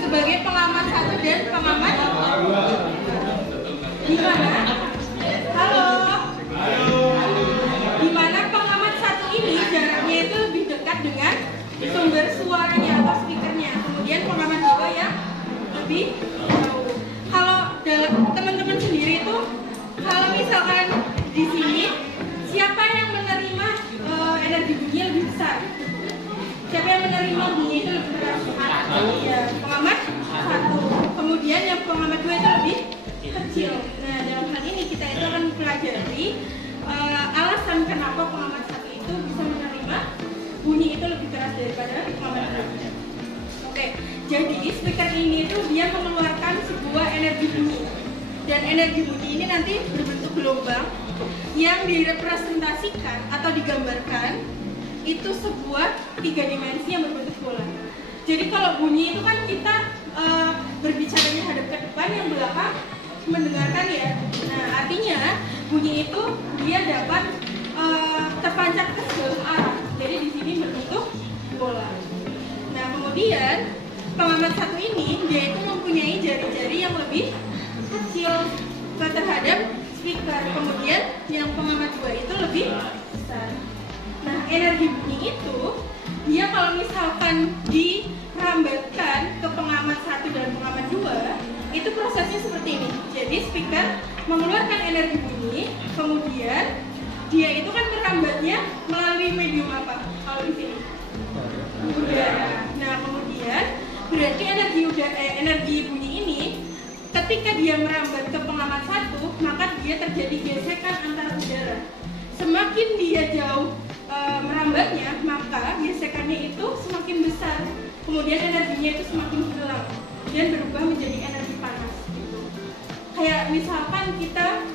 Sebagai pengamat satu dan pengamat gimana? Halo. Dimana pengamat satu ini jaraknya itu lebih dekat dengan sumber suaranya atau speakernya. Kemudian pengamat dua yang lebih jauh. Kalau teman-teman sendiri itu, kalau misalkan di sini siapa yang menerima energi bunyi lebih besar? Siapa yang menerima bunyi itu lebih keras? Ya, pengamat satu. Kemudian yang pengamat dua itu lebih kecil. Nah, dalam hal ini kita itu akan mempelajari alasan kenapa pengamat satu itu bisa menerima bunyi itu lebih keras daripada pengamat dua. Oke, jadi speaker ini itu dia mengeluarkan sebuah energi bunyi. Dan energi bunyi ini nanti berbentuk gelombang yang direpresentasikan atau digambarkan itu sebuah 3 dimensi yang berbentuk bola. Jadi kalau bunyi itu kan kita berbicaranya hadap ke depan, yang belakang mendengarkan ya. Nah, artinya bunyi itu dia dapat terpancar ke seluruh arah. Jadi di sini berbentuk bola. Nah, kemudian pengamat satu ini dia itu mempunyai jari-jari yang lebih kecil terhadap speaker. Kemudian yang pengamat dua itu lebih besar. Nah, energi bunyi itu dia kalau misalkan dirambatkan ke pengamat satu dan pengamat dua, itu prosesnya seperti ini. Jadi speaker mengeluarkan energi bunyi, kemudian dia itu kan merambatnya melalui medium apa? Kalau di sini udara. Nah, kemudian berarti energi bunyi ini ketika dia merambat ke pengamat satu, maka dia terjadi gesekan antara udara. Semakin dia jauh merambatnya, maka gesekannya itu semakin besar. Kemudian energinya itu semakin hilang dan berubah menjadi energi panas. Kayak misalkan kita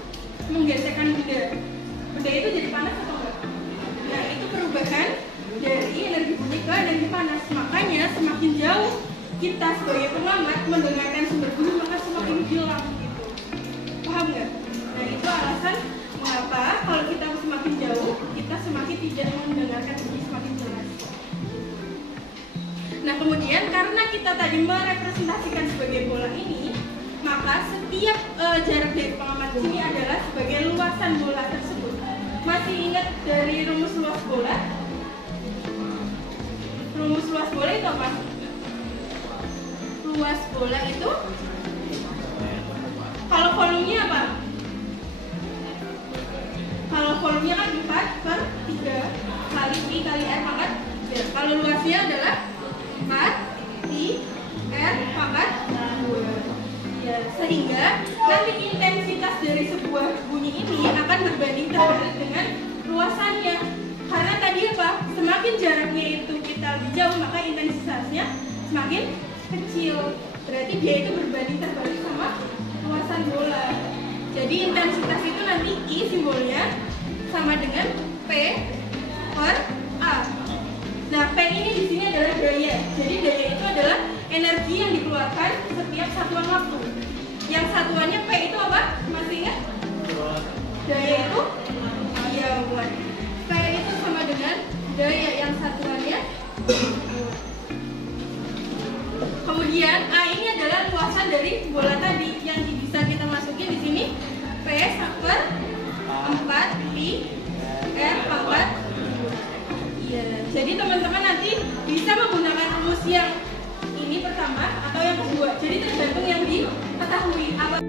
menggesekkan benda itu jadi panas atau enggak? Nah, itu perubahan dari energi bunyi ke energi panas. Makanya semakin jauh kita sebagai pengamat mendengarkan sumber bunyi, maka semakin hilang gitu. Paham nggak? Nah, itu alasan mengapa kalau kita semakin jauh, kita semakin tidak mendengarkan bunyi semakin jelas. Nah, kemudian karena kita tadi merepresentasikan sebagai bola ini, maka setiap jarak dari pengamat ini adalah sebagai luasan bola tersebut. Masih ingat dari rumus luas bola? Rumus luas bola itu apa? Luas bola itu kalau volumenya apa? Kalau volumenya kan 4/3 kali I kali R pangkat 3. Kalau luasnya adalah 4 I R pangkat 2. Ya, sehingga nanti intensitas dari sebuah bunyi ini akan berbanding terbalik dengan luasannya. Karena tadi apa? Semakin jaraknya itu kita lebih jauh, maka intensitasnya semakin kecil. Berarti dia itu berbanding terbalik sama luasan bola. Jadi intensitas itu nanti I simbolnya sama dengan P per A. Nah, P ini di sini adalah daya. Jadi daya itu adalah energi yang dikeluarkan setiap satuan waktu. Yang satuannya P itu apa? Masih ingat? Daya itu? Iya, buat. P itu sama dengan daya yang satuannya. Kemudian A ini adalah luasan dari bola tadi yang bisa kita masukin di sini P per 4 Jadi teman-teman nanti bisa menggunakan rumus yang ini pertama atau yang kedua. Jadi tergantung yang diketahui apa.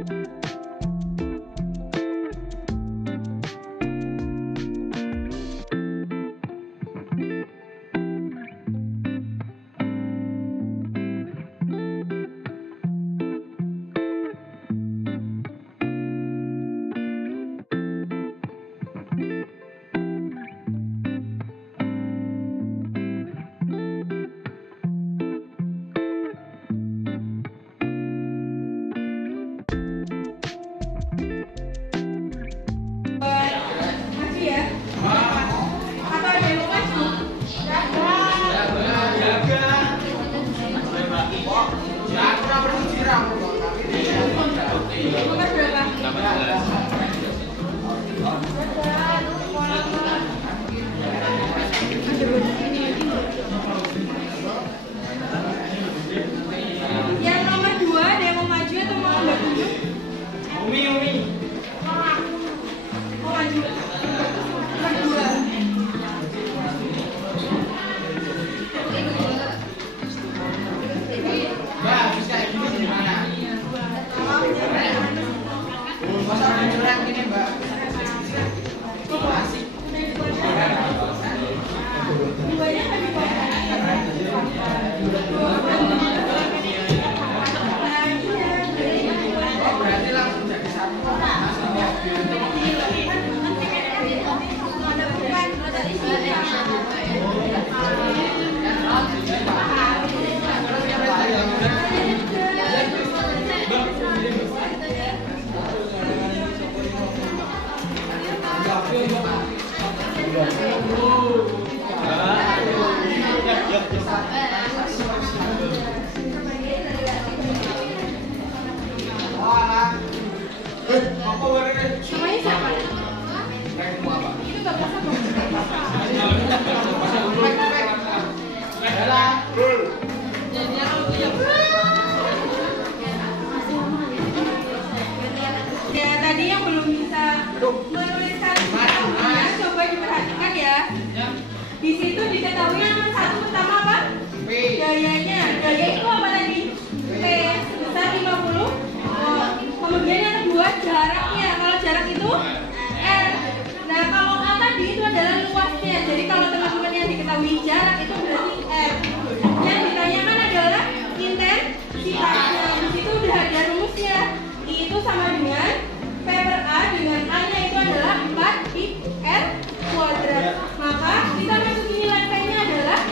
Yang nomor 2 ada yang mau maju atau mau Mbak tunjuk? Umi. Mau maju. Nomor 2. Mbak, bisa ini gimana? Masa curang gini, Mbak? Masih. Duanya kan di bawah. Berarti langsung jadi satu. Namanya siapa? Itu bapak siapa? Ya tadi yang belum bisa menuliskan ya, coba diperhatikan ya. Di situ diketahui nomor 1 pertama apa? Gayanya. Gaya itu apa tadi? P sebesar 50. Kemudian yang kedua jaraknya. Kalau jarak itu R. Nah kalau A tadi itu adalah luasnya. Jadi kalau teman-teman yang diketahui jarak itu berarti R. Yang ditanyakan adalah intensitasnya. Di situ udah ada rumusnya. I itu sama dengan P per A dengan A nya itu adalah 4 pi R kuadrat. Maka kita masuk nilai P nya adalah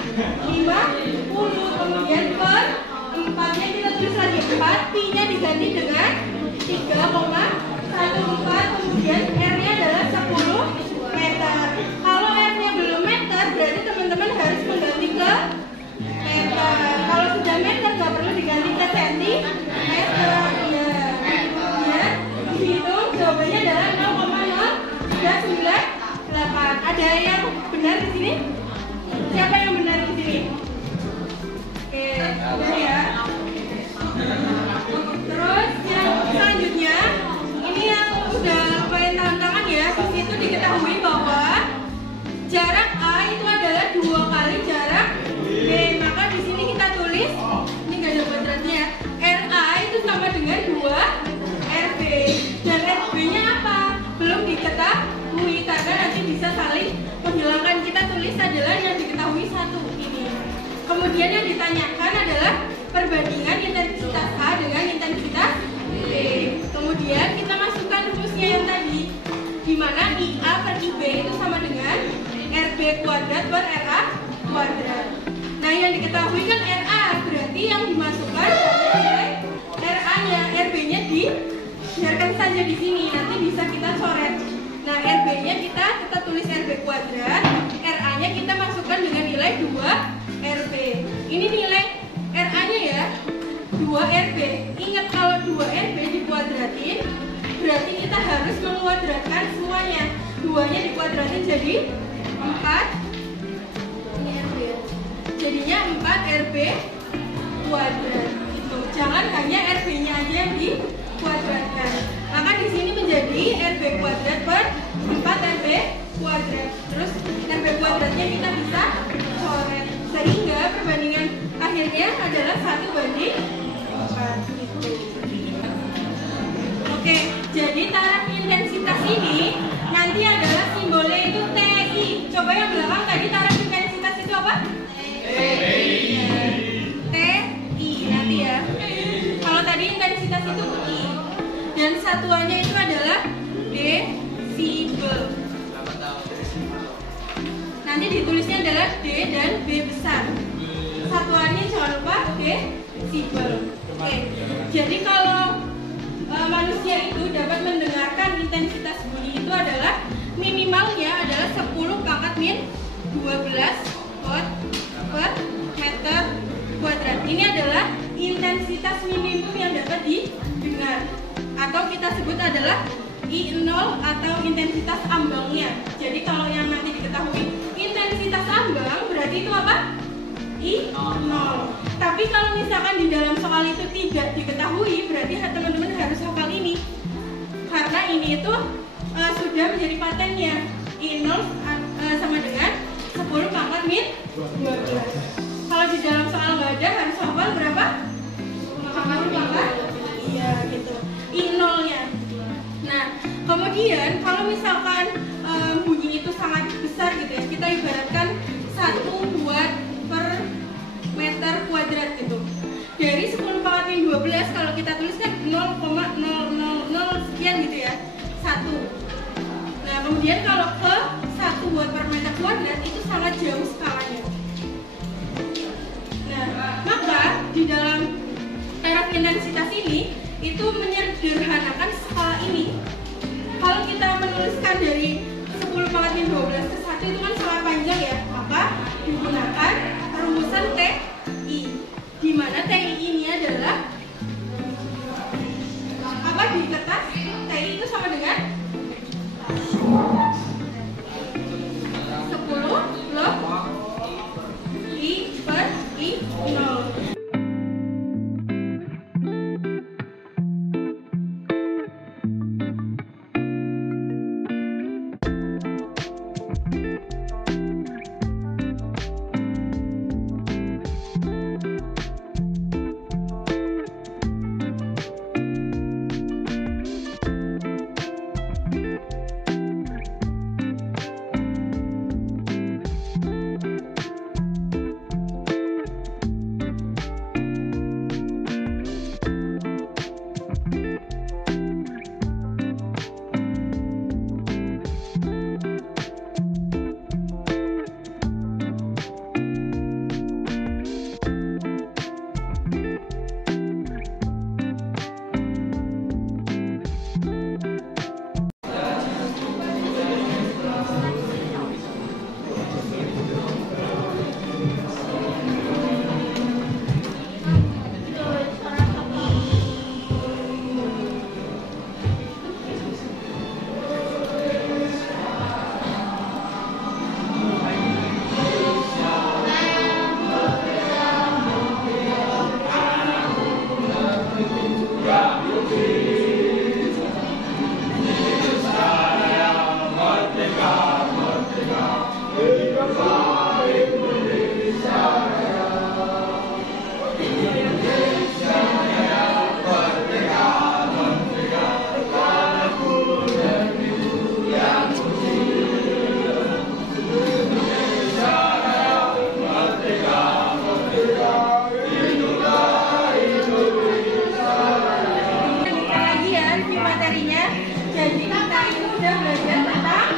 50. Kemudian per 4 nya kita tulis lagi 4 pi nya diganti dengan 3,14. Kemudian R nya adalah 10 meter. Kalau R nya belum meter berarti teman-teman harus mengganti ke meter. Kalau sudah meter nggak perlu diganti ke sentimeter. Ya, dihitung jawabannya adalah 0,0398. Ada yang benar di sini? Siapa yang benar di sini? Oke, benar ya. Terus yang selanjutnya ini yang udah lumayan tantangan ya. Di situ diketahui bahwa jarak A itu adalah 2 kali jarak B. Maka di sini kita tulis ini nggak ada kuadratnya. RA itu sama dengan 2 RB. Dan RB-nya apa? Belum diketahui karena nanti bisa saling menghilangkan. Kita tulis adalah yang diketahui 1 ini. Kemudian yang ditanyakan adalah perbandingan intensitas A dengan intensitas B. Kemudian kita masukkan rumusnya yang tadi, di mana IA per IB itu sama dengan RB kuadrat per RA kuadrat. Nah yang diketahui kan RA, berarti yang dimasukkan nilai RA-nya, RB-nya biarkan saja di sini, nanti bisa kita coret. Nah RB-nya kita tulis RB kuadrat, RA-nya kita masukkan dengan nilai 2 RB. Ini nilai RA-nya ya, 2 RB. Ingat kalau 2 RB dikuadratin, berarti kita harus menguadratkan semuanya. 2-nya dikuadratin jadi 4. Ini RB ya. Jadinya 4 RB kuadrat. Itu. Jangan hanya RB-nya aja yang dikuadratkan. Maka di sini menjadi RB kuadrat per 4 RB kuadrat. Terus RB kuadratnya kita bisa coret. adalah D dan B besar. Satuannya jangan lupa desibel. Oke. Jadi kalau manusia itu dapat mendengarkan intensitas bunyi itu adalah minimalnya adalah 10 pangkat min 12 watt per meter kuadrat. Ini adalah intensitas minimum yang dapat didengar, atau kita sebut adalah I0 atau intensitas ambangnya. Jadi kalau yang nanti diketahui intensitas ambang berarti itu apa? I0. Tapi kalau misalkan di dalam soal itu tidak diketahui, berarti teman-teman harus hafal ini. Karena ini itu sudah menjadi patennya. I0 sama dengan 10 pangkat min 12. Kalau di dalam soal nggak ada, harus hafal berapa? 10 pangkat? Iya gitu. I0-nya. Nah, kemudian kalau misalkan bunyi itu sangat besar gitu ya, kita ibaratkan 1 watt per meter kuadrat gitu. Dari 10 pangkat min 12 kalau kita tuliskan 0,000 sekian gitu ya, 1. Nah, kemudian kalau ke 1 watt per meter kuadrat itu sangat jauh skalanya. Nah, maka di dalam taraf intensitas ini itu menyederhanakan skala ini. Kalau kita menuliskan dari 10 pangkat min 12 ke 1 itu kan sangat panjang ya, maka digunakan rumusan TI, di mana TI ini adalah apa di kertas? TI itu sama dengan 10 log I per I0. Jadi kita ini udah belajar tentang